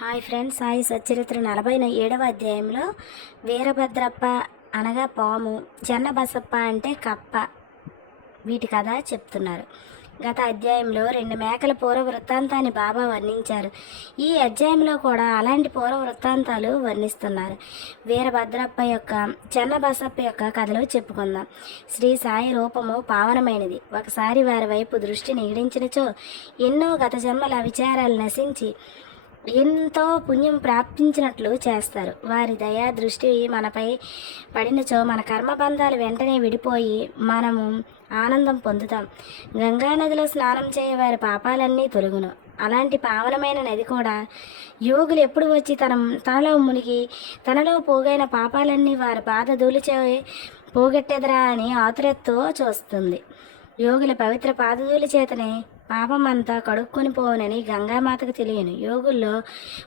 Hi friends Sai Satcharitra నలభై ఏడవ అధ్యాయంలో వీరభద్రప్ప అనగా పాము చెన్నబసప్ప అంటే కప్ప వీటి కథ చెప్తున్నారు. గత అధ్యాయంలో రెండు మేకల పూర్వ వృత్తాంతాన్ని బాబా వర్ణించారు. ఈ అధ్యాయంలో కూడా అలాంటి పూర్వ వృత్తాంతాలు వర్ణిస్తున్నారు. వీరభద్రప్ప యొక్క చెన్నబసప్ప యొక్క కథలు చెప్పుకుందాం. శ్రీ సాయి రూపము పావనమైనది. ఒకసారి వారి వైపు దృష్టి నిగడించినచో ఎన్నో గత జన్మల విచారాలు నశించి ఎంతో పుణ్యం ప్రాప్తించినట్లు చేస్తారు. వారి దయా దృష్టి మనపై పడినచో మన కర్మబంధాలు వెంటనే విడిపోయి మనము ఆనందం పొందుతాం. గంగా నదిలో స్నానం చేయ వారి పాపాలన్నీ తొలగును. అలాంటి పావనమైన నది కూడా యోగులు ఎప్పుడు వచ్చి తన తనలో మునిగి తనలో పోగైన పాపాలన్నీ వారి బాధ దూలిచే పోగొట్టెదరా అని ఆతురత్తో చూస్తుంది. యోగుల పవిత్ర పాదధూలి చేతనే పాపమంతా కడుక్కొని పోవునని గంగామాతకు తెలియను. యోగుల్లో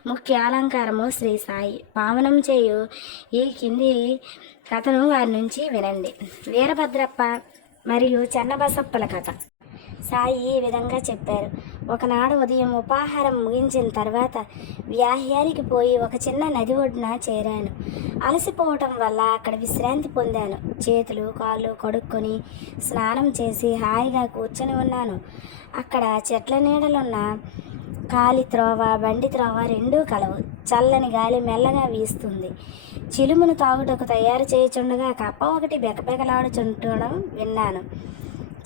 ముఖ్య అలంకారము శ్రీ సాయి. పావనం చేయు ఈ కింది కథను వారి నుంచి వినండి. వీరభద్రప్ప మరియు చెన్నబసప్పల కథ. సాయి ఈ విధంగా చెప్పారు. ఒకనాడు ఉదయం ఉపాహారం ముగించిన తర్వాత వ్యాహ్యానికి పోయి ఒక చిన్న నది ఒడ్డున చేరాను. అలసిపోవటం వల్ల అక్కడ విశ్రాంతి పొందాను. చేతులు కాళ్ళు కడుక్కొని స్నానం చేసి హాయిగా కూర్చొని ఉన్నాను. అక్కడ చెట్ల నీడలున్న కాలి త్రోవ బండి త్రోవ రెండూ కలవు. చల్లని గాలి మెల్లగా వీస్తుంది. చిలుమును తాగుటకు తయారు చేయుచుండగా కప్ప ఒకటి బెకబెకలాడుచుంటడం విన్నాను.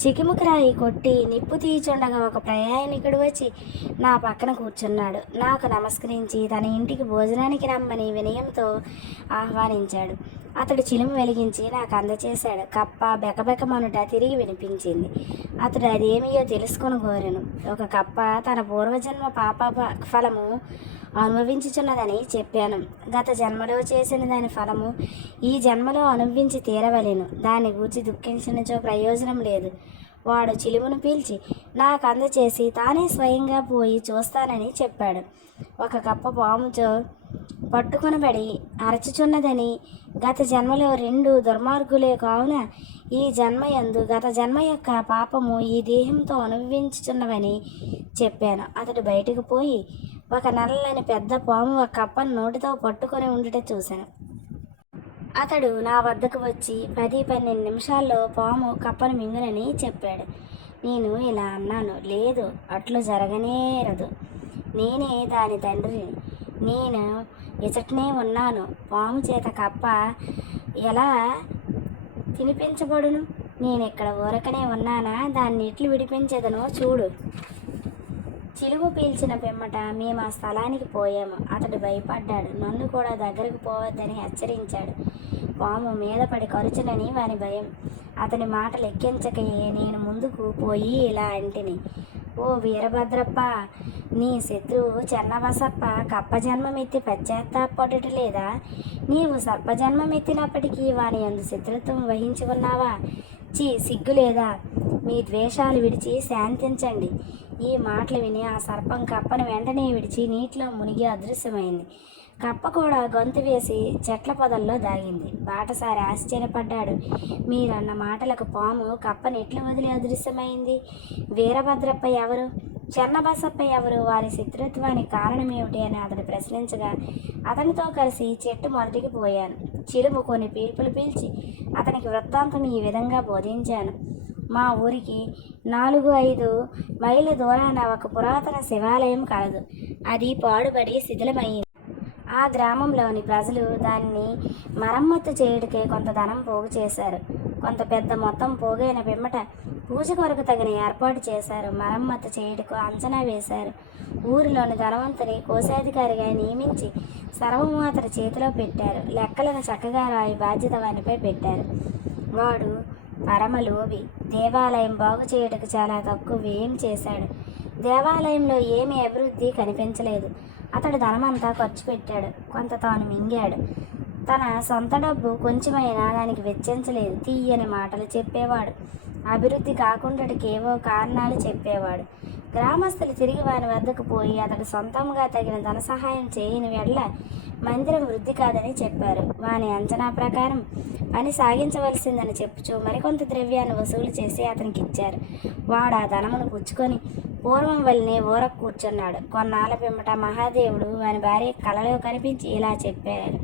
చికిముకిరాయి కొట్టి నిప్పు తీయుచుండగా ఒక ప్రయాణికుడు వచ్చి నా పక్కన కూర్చున్నాడు. నాకు నమస్కరించి తన ఇంటికి భోజనానికి రమ్మని వినయంతో ఆహ్వానించాడు. అతడు చిలుము వెలిగించి నాకు అందచేశాడు. కప్ప బెకబెకమనుట తిరిగి వినిపించింది. అతడు అదేమియో తెలుసుకొని కోరాను. ఒక కప్ప తన పూర్వజన్మ పాప ఫలము అనుభవించుచున్నదని చెప్పాను. గత జన్మలో చేసిన దాని ఫలము ఈ జన్మలో అనుభవించి తీరవలేను. దాన్ని గూర్చి దుఃఖించినచో ప్రయోజనం లేదు. వాడు చిలుమును పీల్చి నాకు అందచేసి తానే స్వయంగా పోయి చూస్తానని చెప్పాడు. ఒక కప్ప పాముతో పట్టుకొనబడి అరచుచున్నదని గత జన్మలో రెండు దుర్మార్గులే కావున ఈ జన్మయందు గత జన్మ యొక్క పాపము ఈ దేహంతో అనుభవించుచున్నవని చెప్పాను. అతడు బయటకు పోయి ఒక నల్లని పెద్ద పాము ఒక కప్పను నోటితో పట్టుకొని ఉండుట చూశాను. అతడు నా వద్దకు వచ్చి పది పన్నెండు నిమిషాల్లో పాము కప్పను మింగునని చెప్పాడు. నేను ఇలా అన్నాను లేదు అట్లు జరగనేరదు నేనే దాని తండ్రిని. నేను ఇచటనే ఉన్నాను. పాము చేత కప్ప ఎలా తినిపించబడును? నేను ఇక్కడ ఊరకనే ఉన్నానా? దాన్ని ఎట్లు విడిపించేదనో చూడు. చిలువు పీల్చిన పిమ్మట మేము ఆ స్థలానికి పోయాము. అతడు భయపడ్డాడు. నన్ను కూడా దగ్గరకు పోవద్దని హెచ్చరించాడు. పాము మీద పడి కరుచునని వారి భయం. అతని మాట లెక్కించకయే నేను ముందుకు పోయి ఇలా అంటిని. ఓ వీరభద్రప్ప నీ శత్రువు చెన్నబసప్ప కప్ప జన్మమెత్తి పశ్చాత్తాపడుట లేదా నీవు సర్పజన్మమెత్తినప్పటికీ వాని అందు శత్రుత్వం వహించి ఉన్నావా చీ సిగ్గు లేదా మీ ద్వేషాలు విడిచి శాంతించండి. ఈ మాటలు విని ఆ సర్పం కప్పను వెంటనే విడిచి నీటిలో మునిగి అదృశ్యమైంది. కప్ప కూడా గొంతు వేసి చెట్ల పొదల్లో దాగింది. బాటసారి ఆశ్చర్యపడ్డాడు. మీరన్న మాటలకు పాము కప్పని ఎట్లు వదిలి అదృశ్యమైంది? వీరభద్రప్ప ఎవరు? చెన్నబసప్ప ఎవరు? వారి శత్రుత్వానికి కారణమేమిటి అని అతడు ప్రశ్నించగా అతనితో కలిసి చెట్టు మొదటికి పోయాను. చిలుము కొన్ని పీల్పులు పీల్చి అతనికి వృత్తాంతం ఈ విధంగా బోధించాను. మా ఊరికి నాలుగు ఐదు మైళ్ళ దూరాన ఒక పురాతన శివాలయం కలదు. అది పాడుబడి శిథిలమైంది ఆ గ్రామంలోని ప్రజలు దాన్ని మరమ్మతు చేయుడికే కొంత ధనం పోగు చేశారు. కొంత పెద్ద మొత్తం పోగైన పిమ్మట పూజ కొరకు తగిన ఏర్పాటు చేశారు. మరమ్మతు చేయుటకు అంచనా వేశారు. ఊరిలోని ధనవంతుని కోశాధికారిగా నియమించి సర్వము అతని చేతిలో పెట్టారు. లెక్కలను చక్కగా రాయి బాధ్యత వానిపై పెట్టారు. వాడు పరమలోభి. దేవాలయం బాగు చేయుటకు చాలా తక్కువ వ్యయం చేశాడు. దేవాలయంలో ఏమీ అభివృద్ధి కనిపించలేదు. అతడు ధనమంతా ఖర్చు పెట్టాడు. కొంత తాను మింగాడు. తన సొంత డబ్బు కొంచెమైనా దానికి వెచ్చించలేదు. తీయని మాటలు చెప్పేవాడు. అభివృద్ధి కాకుండాటికి ఏవో కారణాలు చెప్పేవాడు. గ్రామస్తులు తిరిగి వారి వద్దకు పోయి అతడు సొంతంగా తగిన ధన సహాయం చేయని వెళ్ళ మందిరం వృద్ధి కాదని చెప్పారు. వాని అంచనా ప్రకారం పని సాగించవలసిందని చెప్పుచూ మరికొంత ద్రవ్యాన్ని వసూలు చేసి అతనికి ఇచ్చారు వాడు ఆ ధనమును పుచ్చుకొని పూర్వం వల్లనే ఊరకు కూర్చున్నాడు. కొన్నాళ్ళ పిమ్మట మహాదేవుడు వాని భార్య కలలో కనిపించి ఇలా చెప్పారు.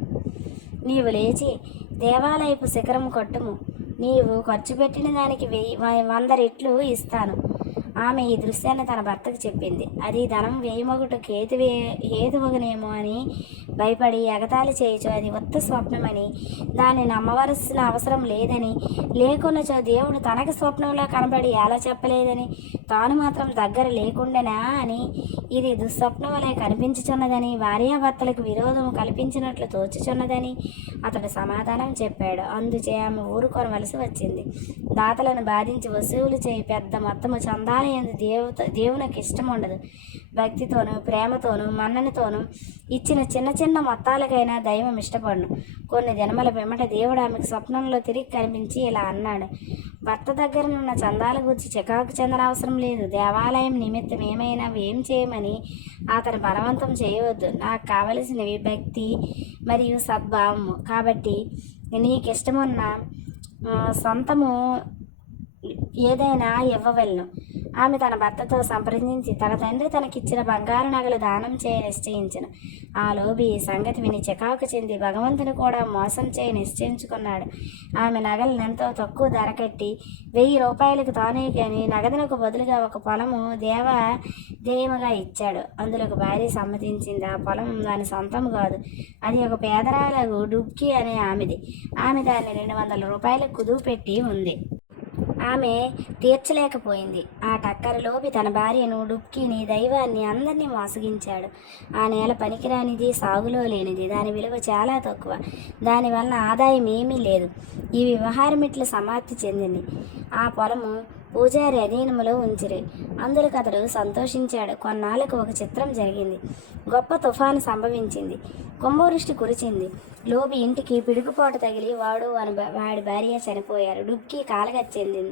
నీవు లేచి దేవాలయపు శిఖరం కొట్టుము. నీవు ఖర్చు పెట్టిన దానికి వెయ్యి వంద రెట్లు ఇస్తాను. ఆమె ఈ దృశ్యాన్ని తన భర్తకు చెప్పింది. అది ధనం వేయమొగటు కేతువే హేతువగనేమో అని భయపడి ఎగతాళి చేయచు అది ఉత్త స్వప్నమని. దాన్ని నమ్మవలసిన అవసరం లేదని. లేకున్నచో దేవుడు తనకు స్వప్నంలో కనబడి ఎలా చెప్పలేదని. తాను మాత్రం దగ్గర లేకుండానా అని. ఇది దుస్వప్నం వలె కనిపించుచున్నదని భార్యాభర్తలకు విరోధం కల్పించినట్లు తోచుచున్నదని అతడు సమాధానం చెప్పాడు. అందుచే ఆమె ఊరుకొనవలసి వచ్చింది. దాతలను బాధించి వసూలు చేయి పెద్ద మొత్తము చందా చందాల యందు దేవత దేవునికి ఇష్టం ఉండదు. భక్తితోనూ ప్రేమతోనూ మన్ననితోనూ ఇచ్చిన చిన్న చిన్న మొత్తాలకైనా దైవం ఇష్టపడును. కొన్ని దినముల పిమ్మట దేవుడు ఆమెకు స్వప్నంలో తిరిగి కనిపించి ఇలా అన్నాడు. భర్త దగ్గరనున్న చందాల గురించి చికాకు చెందనవసరం లేదు. దేవాలయం నిమిత్తం ఏమైనా ఏం చేయమని అతను బలవంతం చేయవద్దు. నాకు కావలసినవి భక్తి మరియు సద్భావము. కాబట్టి నీకు ఇష్టమున్న సొంతము ఏదైనా ఇవ్వవలను. ఆమె తన భర్తతో సంప్రదించి తన తండ్రి తనకిచ్చిన బంగారు నగలు దానం చేయ నిశ్చయించిన. ఆ లోబి ఈ సంగతి విని చికాకు చెంది భగవంతుని కూడా మోసం చేయ నిశ్చయించుకున్నాడు. ఆమె నగలను ఎంతో తక్కువ ధర కట్టి వెయ్యి రూపాయలకు తానే కానీ నగదునకు బదులుగా ఒక పొలము దేవ దేయముగా ఇచ్చాడు. అందులోకి భార్య సమ్మతించింది. ఆ పొలం దాని సొంతం కాదు. అది ఒక పేదరాలకు డుబ్కి అనే ఆమెది. ఆమె దాన్ని రెండు వందల రూపాయలకు కుదువు పెట్టి ఉంది. ఆమె తీర్చలేకపోయింది. ఆ టక్కరలోపి తన భార్యను డుక్కిని దైవాన్ని అందరినీ మోసగించాడు. ఆ నేల పనికిరానిది సాగులో లేనిది. దాని విలువ చాలా తక్కువ. దానివల్ల ఆదాయం ఏమీ లేదు. ఈ వ్యవహారమిట్లు సమాప్తి చెందింది. ఆ పొలము పూజారి అధీనములో ఉంచిరి. అందులకు అతడు సంతోషించాడు. కొన్నాళ్ళకు ఒక చిత్రం జరిగింది. గొప్ప తుఫాను సంభవించింది. కుంభవృష్టి కురిచింది. లోబి ఇంటికి పిడుగుపాటు తగిలి వాడు వాని వాడి భార్య చనిపోయారు. డుక్కి కాలగతి చెందింది.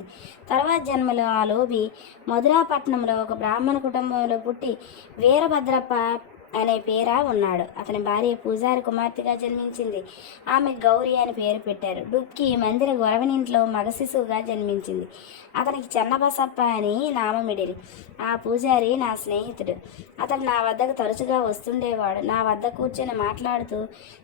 తర్వాత జన్మలో ఆ లోబి మధురాపట్నంలో ఒక బ్రాహ్మణ కుటుంబంలో పుట్టి వీరభద్రప్ప అనే పేర ఉన్నాడు. అతని భార్య పూజారి కుమార్తెగా జన్మించింది. ఆమె గౌరి అని పేరు పెట్టారు. డుక్కి మందిర గొరవనింట్లో మగ శిశువుగా జన్మించింది. అతనికి చెన్నబసప్ప అని నామమిడిలి ఆ పూజారి నా స్నేహితుడు. అతను నా వద్దకు తరచుగా వస్తుండేవాడు. నా వద్ద కూర్చొని మాట్లాడుతూ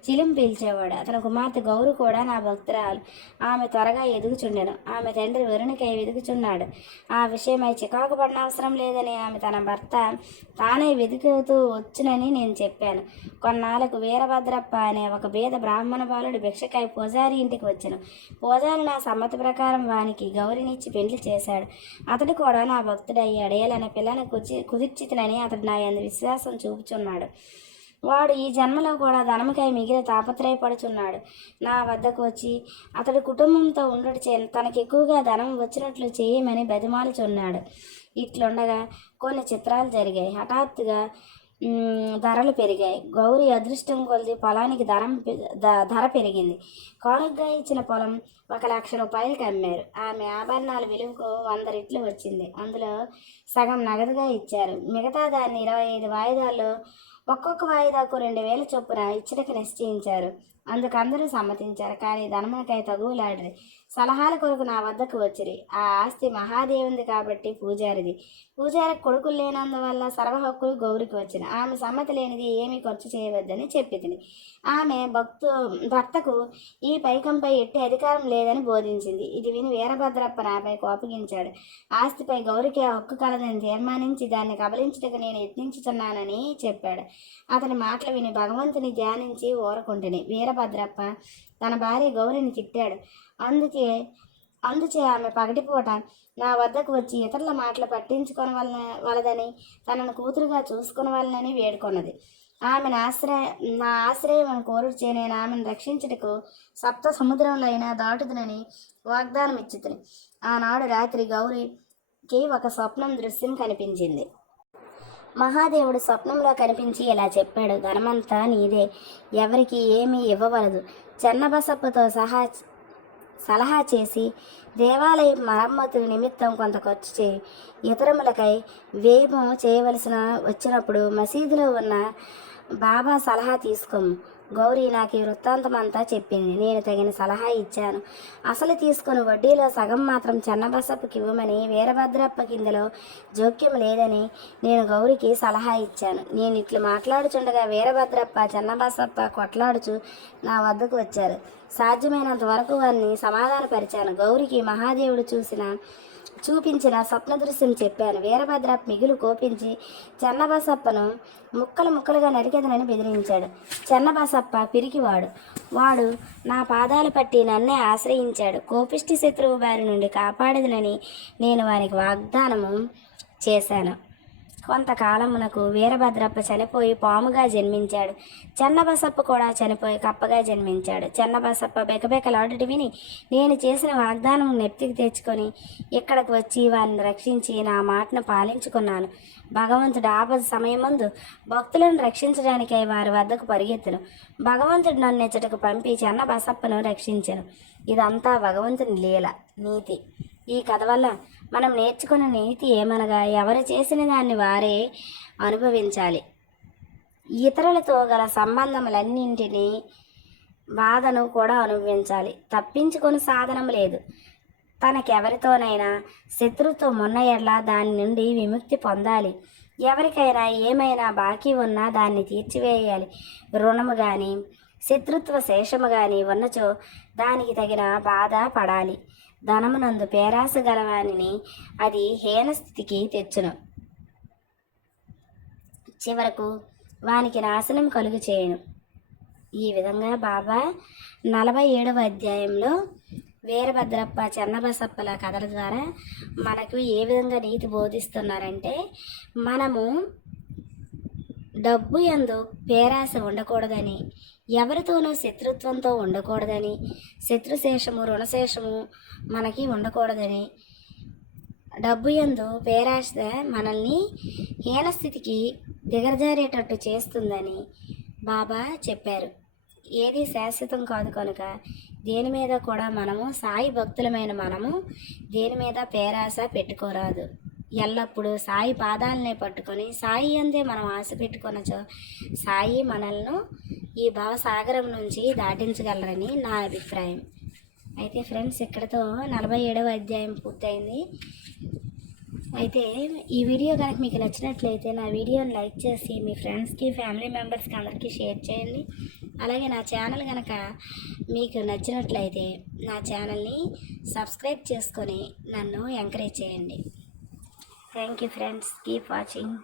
చిలిం పీల్చేవాడు. అతని కుమార్తె గౌరు కూడా నా భక్తురాలు. ఆమె త్వరగా ఎదుగుచుండెను. ఆమె తండ్రి వరుణికై వెదుగుచున్నాడు ఆ విషయమై చికాకు పడిన అవసరం లేదని ఆమె తన భర్త తానే వెతుకుతూ అని నేను చెప్పాను. కొన్నాళ్ళకు వీరభద్రప్ప అనే ఒక బీద బ్రాహ్మణ బాలుడు భిక్షకాయ పూజారి ఇంటికి వచ్చాను. పూజారి నా సమ్మతి ప్రకారం వానికి గౌరినిచ్చి పెళ్ళి చేశాడు. అతడు కూడా నా భక్తుడయ్యాడు. ఏలనే పిల్లని కుచి కుదిర్చితనని అతడు నా ఎందు విశ్వాసం చూపుచున్నాడు. వాడు ఈ జన్మలో కూడా ధనముకై మిగిలి తాపత్రయపడుచున్నాడు. నా వద్దకు వచ్చి అతడి కుటుంబంతో ఉండట చే తనకి ఎక్కువగా ధనం వచ్చినట్లు చేయమని బతిమాలుచున్నాడు. ఇట్లుండగా కొన్ని చిత్రాలు జరిగాయి. హఠాత్తుగా ధరలు పెరిగాయి. గౌరి అదృష్టం కొలిది పొలానికి ధరం పె- ధర పెరిగింది. కానుకగా ఇచ్చిన పొలం ఒక లక్ష రూపాయలకి అమ్మారు. ఆమె ఆభరణాల విలువకు వంద రెట్లు వచ్చింది. అందులో సగం నగదుగా ఇచ్చారు. మిగతా దాన్ని ఇరవై ఐదు వాయిదాల్లో ఒక్కొక్క వాయిదాకు రెండు వేల చొప్పున ఇచ్చటకు నిశ్చయించారు. అందుకు అందరూ సమ్మతించారు. కానీ ధనమునకై తగువులాడిరి. సలహాల కొరకు నా వద్దకు వచ్చిరి. ఆ ఆస్తి మహాదేవుంది కాబట్టి పూజారిది. పూజారి కొడుకులు లేనందువల్ల సర్వ హక్కులు గౌరికి వచ్చిన. ఆమె సమ్మతి లేనిది ఏమీ ఖర్చు చేయవద్దని చెప్పి ఆమె భక్తు భర్తకు ఈ పైకంపై ఎట్టి అధికారం లేదని బోధించింది. ఇది విని వీరభద్రప్ప నాపై కోపగించాడు. ఆస్తిపై గౌరికి ఆ హక్కు కలదని తీర్మానించి దాన్ని కబలించుటకు నేను యత్నించుతున్నానని చెప్పాడు. అతని మాటలు విని భగవంతుని ధ్యానించి ఊరకుంటుని. వీరభద్రప్ప తన భార్య గౌరిని తిట్టాడు. అందుకే అందుచే ఆమె పగటిపూట నా వద్దకు వచ్చి ఇతరుల మాటలు పట్టించుకొని వలన వలదని తనను కూతురుగా చూసుకుని వలనని వేడుకొన్నది. ఆమెను ఆశ్రయ నా ఆశ్రయం కోరుచే నేను ఆమెను రక్షించుటకు సప్త సముద్రంలో అయినా దాటుదునని వాగ్దానం ఇచ్చుతుంది ఆనాడు రాత్రి గౌరికి ఒక స్వప్నం దృశ్యం కనిపించింది. మహాదేవుడు స్వప్నంలో కనిపించి ఇలా చెప్పాడు ధనమంతా నీదే ఎవరికి ఏమీ ఇవ్వవలదు. చెన్నబసప్పతో సహా సలహా చేసి దేవాలయ మరమ్మతు నిమిత్తం కొంత ఖర్చు చేయి. ఇతరములకై వ్యయము చేయవలసిన వచ్చినప్పుడు మసీదులో ఉన్న బాబా సలహా తీసుకోము. గౌరీ నాకు ఈ వృత్తాంతం అంతా చెప్పింది. నేను తగిన సలహా ఇచ్చాను. అసలు తీసుకుని వడ్డీలో సగం మాత్రం చెన్నబసప్పకి ఇవ్వమని వీరభద్రప్ప కిందలో జోక్యం లేదని నేను గౌరికి సలహా ఇచ్చాను. నేను ఇట్లు మాట్లాడుచుండగా వీరభద్రప్ప చెన్నబసప్ప కొట్లాడుచు నా వద్దకు వచ్చారు. సాధ్యమైనంత వరకు వారిని సమాధానపరిచాను. గౌరికి మహాదేవుడు చూసిన చూపించిన స్వప్న దృశ్యం చెప్పాను. వీరభద్ర మిగులు కోపించి చెన్నబసప్పను ముక్కలు ముక్కలుగా నరికెదనని బెదిరించాడు. చెన్నబసప్ప పిరికివాడు. వాడు నా పాదాలు పట్టి నన్నే ఆశ్రయించాడు. కోపిష్టి శత్రువు బారి నుండి కాపాడదనని నేను వానికి వాగ్దానము చేశాను. కొంతకాలమునకు వీరభద్రప్ప చనిపోయి పాముగా జన్మించాడు. చెన్నబసప్ప కూడా చనిపోయి కప్పగా జన్మించాడు. చెన్నబసప్ప బెకబెకలాడుటి విని నేను చేసిన వాగ్దానం నెప్తికి తెచ్చుకొని ఇక్కడికి వచ్చి వారిని రక్షించి నా మాటను పాలించుకున్నాను. భగవంతుడు ఆపద సమయమందు భక్తులను రక్షించడానికై వారి వద్దకు పరిగెత్తును. భగవంతుడు నన్ను ఇచ్చటకు పంపి చెన్నబసప్పను రక్షించను. ఇదంతా భగవంతుని లీల నీతి. ఈ కథ వల్ల మనం నేర్చుకున్న నీతి ఏమనగా ఎవరు చేసిన దాన్ని వారే అనుభవించాలి. ఇతరులతో గల సంబంధములన్నింటినీ బాధను కూడా అనుభవించాలి. తప్పించుకొని సాధనం లేదు. తనకెవరితోనైనా శత్రుత్వం ఉన్న ఎడ్ల దాని నుండి విముక్తి పొందాలి. ఎవరికైనా ఏమైనా బాకీ ఉన్నా దాన్ని తీర్చివేయాలి. రుణము కానీ శత్రుత్వ శేషము కానీ ఉన్నచో దానికి తగిన బాధ పడాలి. ధనమునందు పేరాస గలవాని అది హీనస్థితికి తెచ్చును. చివరకు వానికి నాశనం కలుగు చేయను. ఈ విధంగా బాబా నలభై ఏడవ అధ్యాయంలో వీరభద్రప్ప చెన్నబసప్పల కథల ద్వారా మనకు ఏ విధంగా నీతి బోధిస్తున్నారంటే మనము డబ్బు ఎందు పేరాశ ఉండకూడదని ఎవరితోనూ శత్రుత్వంతో ఉండకూడదని శత్రుశేషము రుణశేషము మనకి ఉండకూడదని. డబ్బు ఎందు పేరాశ మనల్ని హీనస్థితికి దిగజారేటట్టు చేస్తుందని బాబా చెప్పారు. ఏది శాశ్వతం కాదు కనుక దేని మీద కూడా మనము సాయి భక్తులమైన మనము దేని మీద పేరాశ పెట్టుకోరాదు. ఎల్లప్పుడూ సాయి పాదాలనే పట్టుకొని సాయి అందే మనం ఆశ పెట్టుకొనచో సాయి మనల్ని ఈ భవసాగరం నుంచి దాటించగలరని నా అభిప్రాయం. అయితే ఫ్రెండ్స్ ఇక్కడతో నలభై ఏడవ అధ్యాయం పూర్తయింది. అయితే ఈ వీడియో కనుక మీకు నచ్చినట్లయితే నా వీడియోని లైక్ చేసి మీ ఫ్రెండ్స్కి ఫ్యామిలీ మెంబర్స్కి అందరికీ షేర్ చేయండి. అలాగే నా ఛానల్ కనుక మీకు నచ్చినట్లయితే నా ఛానల్ని సబ్స్క్రైబ్ చేసుకొని నన్ను ఎంకరేజ్ చేయండి. Thank you friends. Keep watching.